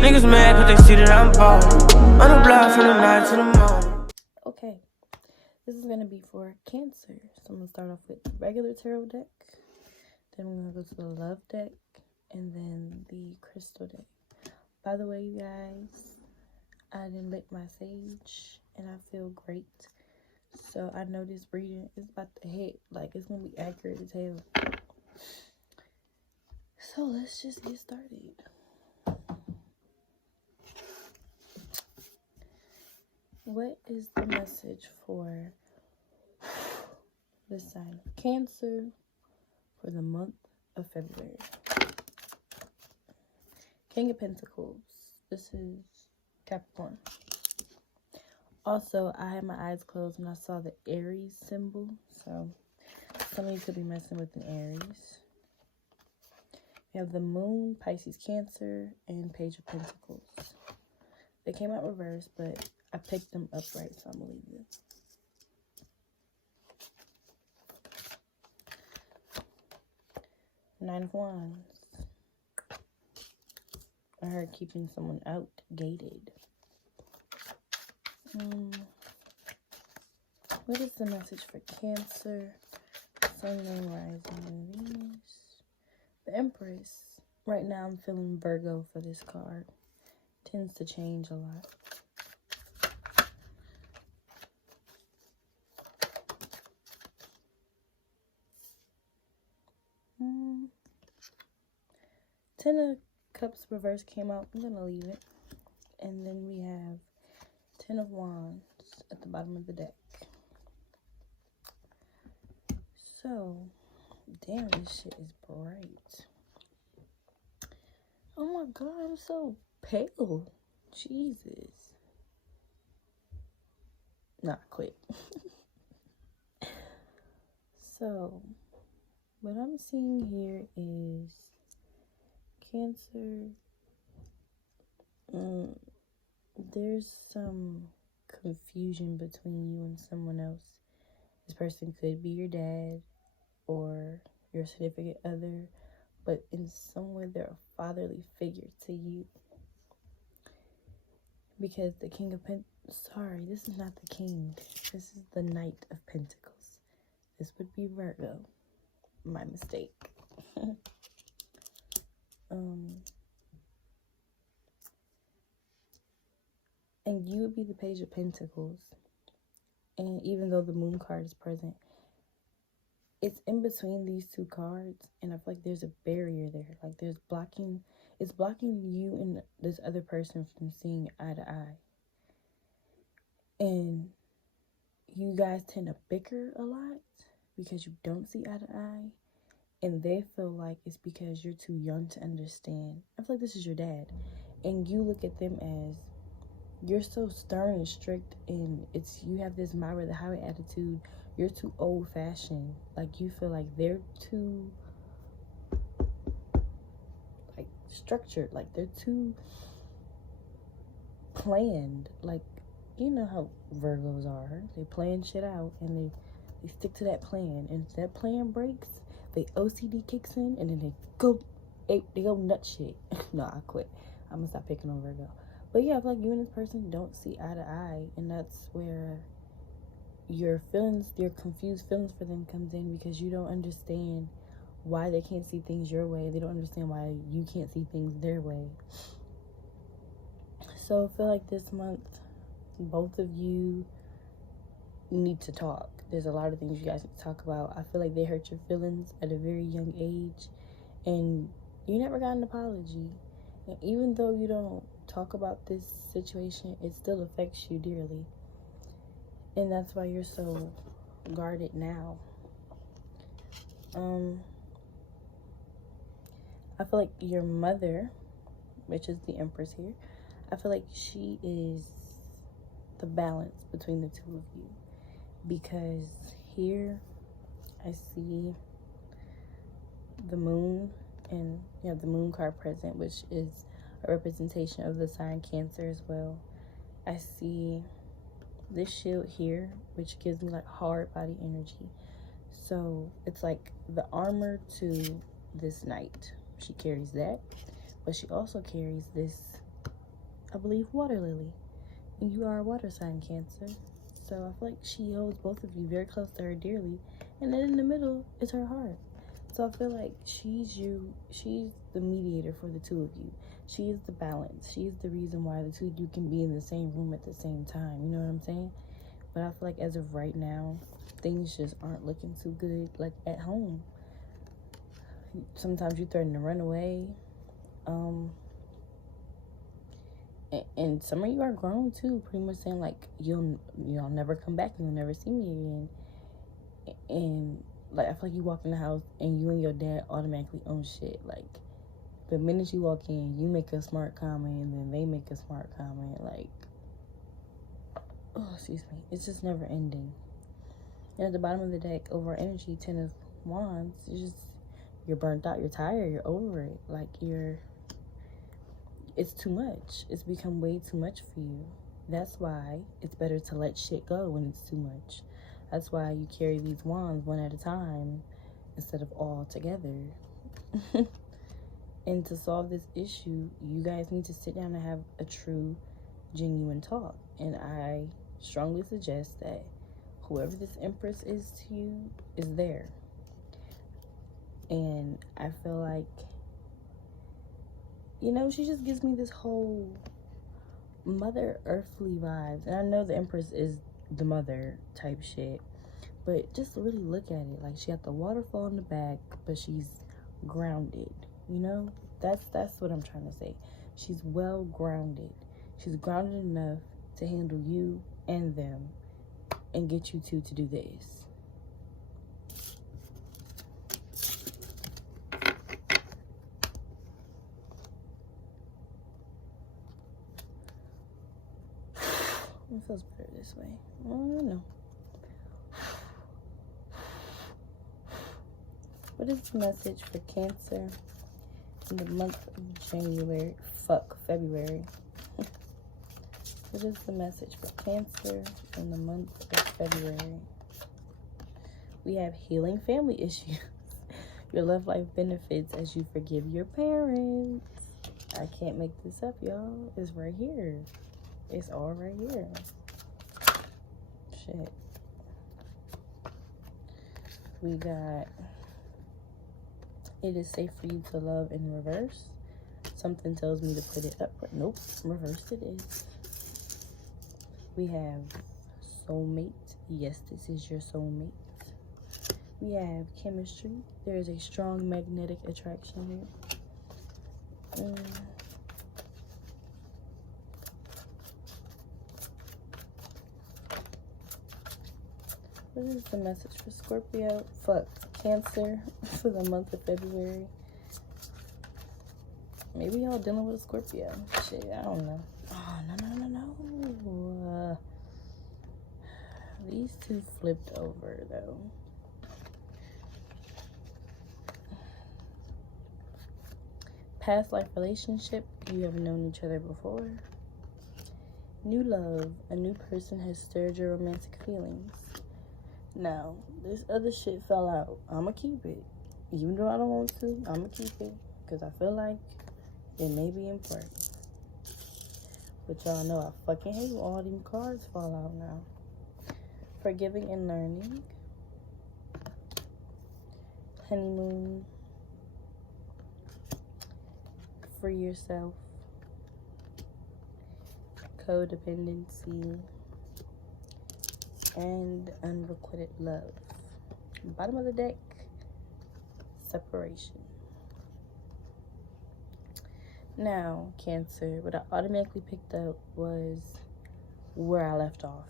Niggas mad cause they see that I'm ballin'. On the block from the night to the morning. Okay, this is gonna be for Cancer. So I'm gonna start off with the regular tarot deck. Then we're gonna go to the love deck, and then the crystal deck. By the way, you guys, I didn't lick my sage, and I feel great. So I know this reading is about to hit, like it's gonna be accurate as hell. So let's just get started. What is the message for the sign of Cancer for the month of February? King of Pentacles. This is Capricorn. Also, I had my eyes closed when I saw the Aries symbol. So, some of you could be messing with an Aries. We have the Moon, Pisces, Cancer, and Page of Pentacles. They came out reversed, but I picked them upright, so I'm going to leave them. Nine of Wands. I heard keeping someone outdated. What is the message for Cancer? Sun, Moon, Rising, and Venus. The Empress. Right now I'm feeling Virgo for this card. Tends to change a lot. Ten of Cups reverse came out. I'm going to leave it. And then we have Ten of Wands at the bottom of the deck. So, damn, this shit is bright. Oh my god, I'm so pale. Jesus. Nah, quit. So, what I'm seeing here is Cancer. There's some confusion between you and someone else. This person could be your dad or your significant other, but in some way they're a fatherly figure to you. Because the King of sorry, this is not the King. This is the Knight of Pentacles. This would be Virgo. My mistake. And you would be the Page of Pentacles. And even though the Moon card is present, it's in between these two cards, and I feel like there's a barrier there. Like it's blocking you and this other person from seeing eye to eye. And you guys tend to bicker a lot because you don't see eye to eye. And they feel like it's because you're too young to understand. I feel like this is your dad. And you look at them as, you're so stern and strict, and you have this my way the highway attitude. You're too old-fashioned. Like, you feel like they're too, like, structured. Like, they're too planned. Like, you know how Virgos are. They plan shit out, and they stick to that plan. And if that plan breaks, the OCD kicks in, and then they go nut shit. No, I quit. I'm gonna stop picking on Virgo. But yeah, I feel like you and this person don't see eye to eye, and that's where your confused feelings for them comes in, because you don't understand why they can't see things your way. They don't understand why you can't see things their way. So I feel like this month, both of you need to talk. There's a lot of things you guys need to talk about. I feel like they hurt your feelings at a very young age, and you never got an apology. And even though you don't talk about this situation, it still affects you dearly. And that's why you're so guarded now. I feel like your mother, which is the Empress here, I feel like she is the balance between the two of you. Because here I see the Moon, and you have the Moon card present, which is a representation of the sign Cancer as well. I see this shield here, which gives me like hard body energy. So it's like the armor to this knight. She carries that, but she also carries this I believe, water lily. And you are a water sign, Cancer. So I feel like she holds both of you very close to her dearly. And then in the middle is her heart. So I feel like she's the mediator for the two of you. She is the balance. She's the reason why the two of you can be in the same room at the same time. You know what I'm saying? But I feel like as of right now, things just aren't looking too good, like at home. Sometimes you threaten to run away. And some of you are grown too, pretty much saying like you'll never come back, you'll never see me again. And like I feel like you walk in the house and you and your dad automatically own shit. Like the minute you walk in, you make a smart comment and then they make a smart comment. Like, oh, excuse me, it's just never ending. And at the bottom of the deck, over energy, 10 of Wands, you're burnt out, you're tired, you're over it. Like it's too much. It's become way too much for you. That's why it's better to let shit go when it's too much. That's why you carry these wands one at a time instead of all together. And to solve this issue, you guys need to sit down and have a true, genuine talk. And I strongly suggest that whoever this Empress is to you is there. And I feel like, you know, she just gives me this whole Mother Earthly vibes. And I know the Empress is the mother type shit, but just really look at it. Like, she got the waterfall in the back, but she's grounded. You know, that's what I'm trying to say. She's well grounded. She's grounded enough to handle you and them and get you two to do this. It feels better this way. I don't know. What is the message for Cancer in the month of January? February. What is the message for Cancer in the month of February? We have healing family issues. Your love life benefits as you forgive your parents. I can't make this up, y'all. It's right here. It's all right here. Shit. We got, it is safe for you to love in reverse. Something tells me to put it up. Nope, reversed it is. We have soulmate. Yes, this is your soulmate. We have chemistry. There is a strong magnetic attraction here. What is the message for Scorpio? Cancer for the month of February. Maybe y'all dealing with a Scorpio. Shit, I don't know. Oh, no. These two flipped over, though. Past life relationship. You have known each other before. New love. A new person has stirred your romantic feelings. Now, this other shit fell out. I'ma keep it. Even though I don't want to, I'ma keep it. Because I feel like it may be important. But y'all know I fucking hate when all these cards fall out now. Forgiving and learning. Honeymoon. Free yourself. Codependency. And unrequited love. Bottom of the deck, separation. Now, Cancer, what I automatically picked up was where I left off.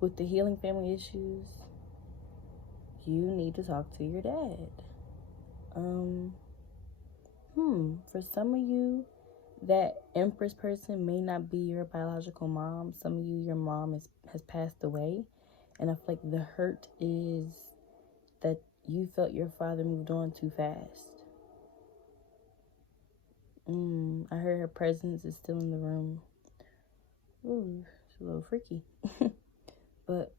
With the healing family issues, you need to talk to your dad. For some of you, that Empress person may not be your biological mom. Some of you, your mom has passed away. And I feel like the hurt is that you felt your father moved on too fast. I heard her presence is still in the room. Ooh, it's a little freaky. But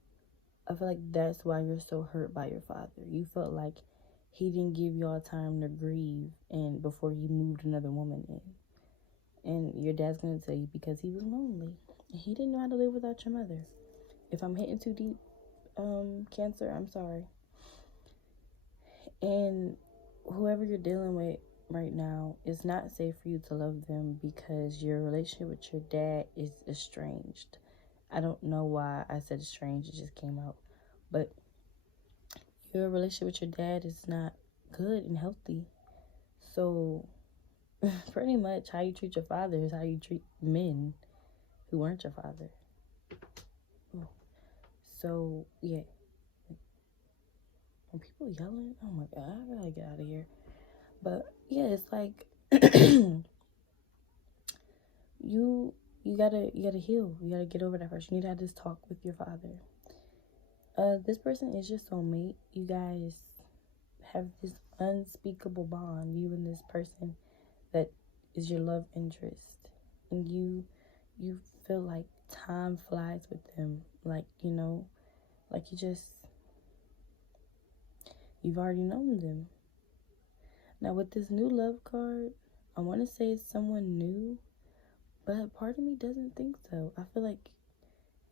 I feel like that's why you're so hurt by your father. You felt like he didn't give y'all time to grieve and before he moved another woman in. And your dad's going to tell you because he was lonely. And he didn't know how to live without your mother. If I'm hitting too deep, Cancer, I'm sorry. And whoever you're dealing with right now, it's not safe for you to love them because your relationship with your dad is estranged. I don't know why I said estranged, it just came out. But your relationship with your dad is not good and healthy. So pretty much how you treat your father is how you treat men who weren't your father. So yeah, are people yelling? Oh my god, I gotta get out of here. But yeah, it's like you gotta heal. You gotta get over that first. You need to have this talk with your father. This person is your soulmate. You guys have this unspeakable bond, you and this person that is your love interest. And you feel like time flies with them. Like, you know, like you've already known them. Now with this new love card, I want to say it's someone new, but part of me doesn't think so. I feel like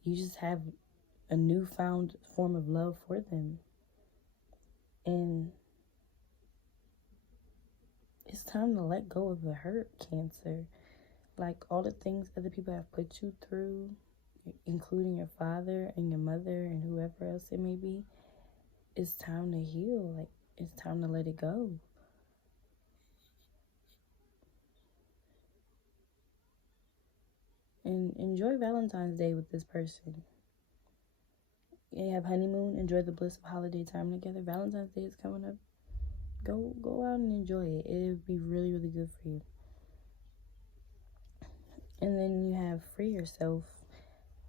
you just have a newfound form of love for them. And it's time to let go of the hurt, Cancer. Like all the things other people have put you through, including your father and your mother and whoever else it may be, it's time to heal. Like, it's time to let it go. And enjoy Valentine's Day with this person. You have honeymoon, enjoy the bliss of holiday time together. Valentine's Day is coming up. Go out and enjoy it. It'll be really, really good for you. And then you have free yourself.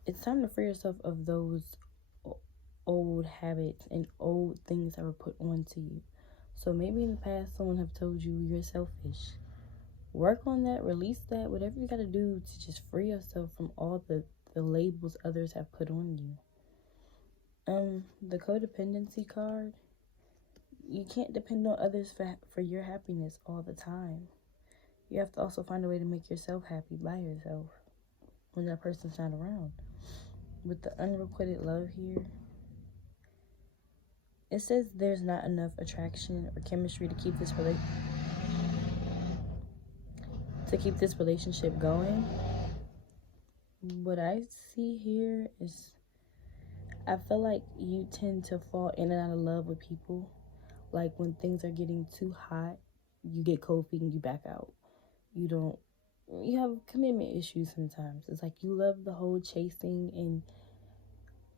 It's time to free yourself of those old habits and old things that were put onto you. So maybe in the past someone have told you you're selfish. Work on that, release that, whatever you got to do to just free yourself from all the labels others have put on you. The codependency card, you can't depend on others for your happiness all the time. You have to also find a way to make yourself happy by yourself when that person's not around. With the unrequited love here, it says there's not enough attraction or chemistry to keep this relationship going. What I see here is, I feel like you tend to fall in and out of love with people. Like when things are getting too hot, you get cold feet and you back out. You have commitment issues sometimes. It's like you love the whole chasing and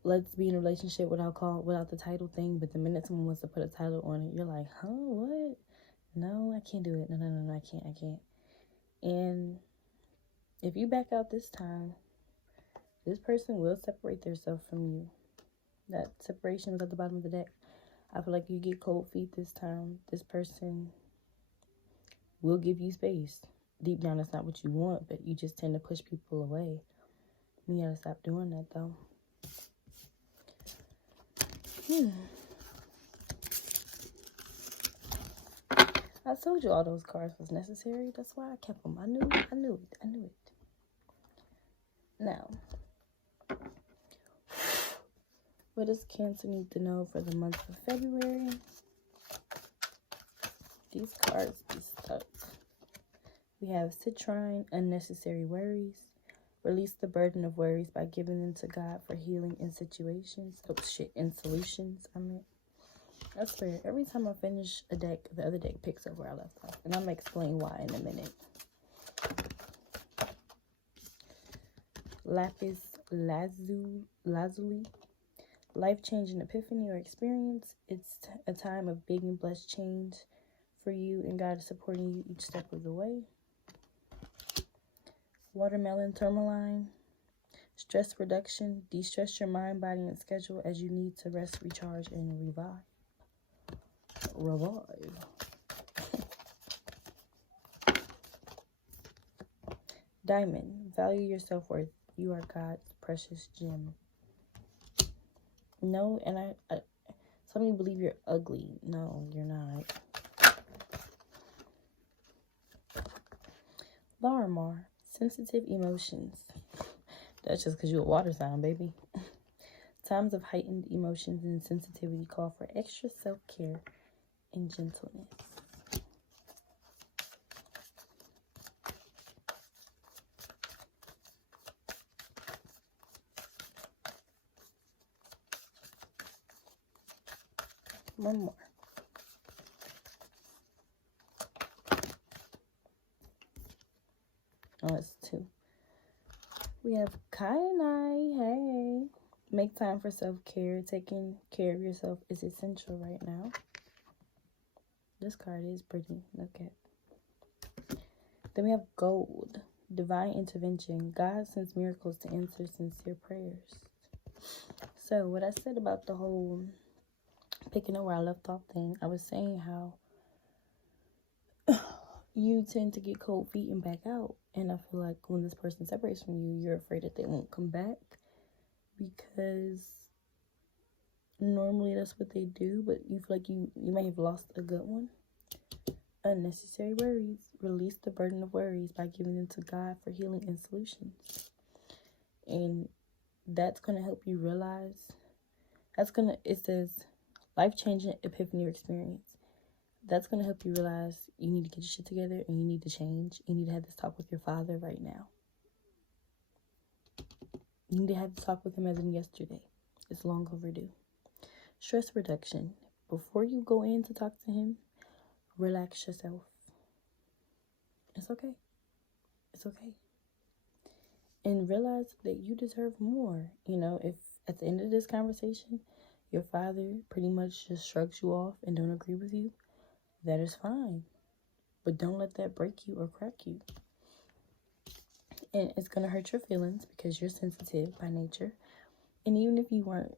let's be in a relationship without the title thing, but the minute someone wants to put a title on it, you're like, huh, what? No, I can't do it. No, I can't. And if you back out this time, this person will separate themselves from you. That separation was at the bottom of the deck. I feel like you get cold feet this time. This person will give you space. Deep down, it's not what you want, but you just tend to push people away. You gotta stop doing that, though. I told you all those cards was necessary. That's why I kept them. I knew it. Now, what does Cancer need to know for the month of February? These cards be stuck. We have Citrine, unnecessary worries. Release the burden of worries by giving them to God for healing in situations. In solutions, I swear, every time I finish a deck, the other deck picks up where I left off. And I'm going to explain why in a minute. Lapis Lazuli. Life-changing epiphany or experience. It's a time of big and blessed change for you, and God is supporting you each step of the way. Watermelon Tourmaline. Stress reduction. De-stress your mind, body, and schedule as you need to rest, recharge, and revive. Diamond. Value your self-worth. You are God's precious gem. No, and some of you believe you're ugly. No, you're not. Larimar. sensitive emotions. That's just because you're a water sign, baby. Times of heightened emotions and sensitivity call for extra self-care and gentleness. One more. Oh, it's two. We have Kai and I. Hey. Make time for self-care. Taking care of yourself is essential right now. This card is pretty. Look at. Then we have Gold. Divine intervention. God sends miracles to answer sincere prayers. So what I said about the whole picking up where I left off thing, I was saying how you tend to get cold feet and back out. And I feel like when this person separates from you, you're afraid that they won't come back, because normally that's what they do, but you feel like you may have lost a good one. Unnecessary worries. Release the burden of worries by giving them to God for healing and solutions. And that's going to help you realize, it says, life-changing epiphany or experience. That's going to help you realize you need to get your shit together and you need to change. You need to have this talk with your father right now. You need to have this talk with him as in yesterday. It's long overdue. Stress reduction. Before you go in to talk to him, relax yourself. It's okay. It's okay. And realize that you deserve more. You know, if at the end of this conversation, your father pretty much just shrugs you off and don't agree with you, that is fine. But don't let that break you or crack you. And it's going to hurt your feelings because you're sensitive by nature. And even if you weren't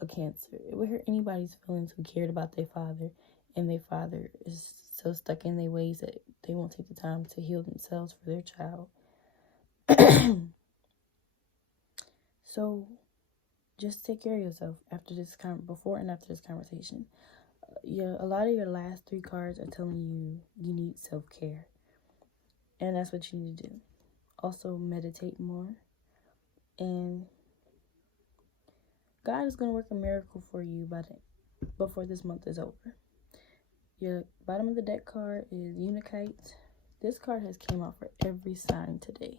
a Cancer, it would hurt anybody's feelings who cared about their father, and their father is so stuck in their ways that they won't take the time to heal themselves for their child. So just take care of yourself after this before and after this conversation. A lot of your last 3 cards are telling you you need self-care, and that's what you need to do. Also, meditate more, and God is going to work a miracle for you before this month is over. Your bottom of the deck card is Unikite. This card has came out for every sign today.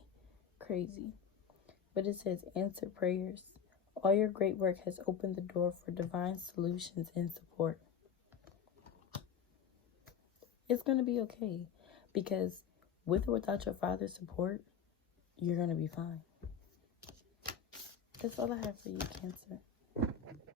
Crazy. But it says answer prayers. All your great work has opened the door for divine solutions and support. It's going to be okay, because with or without your father's support, you're going to be fine. That's all I have for you, Cancer.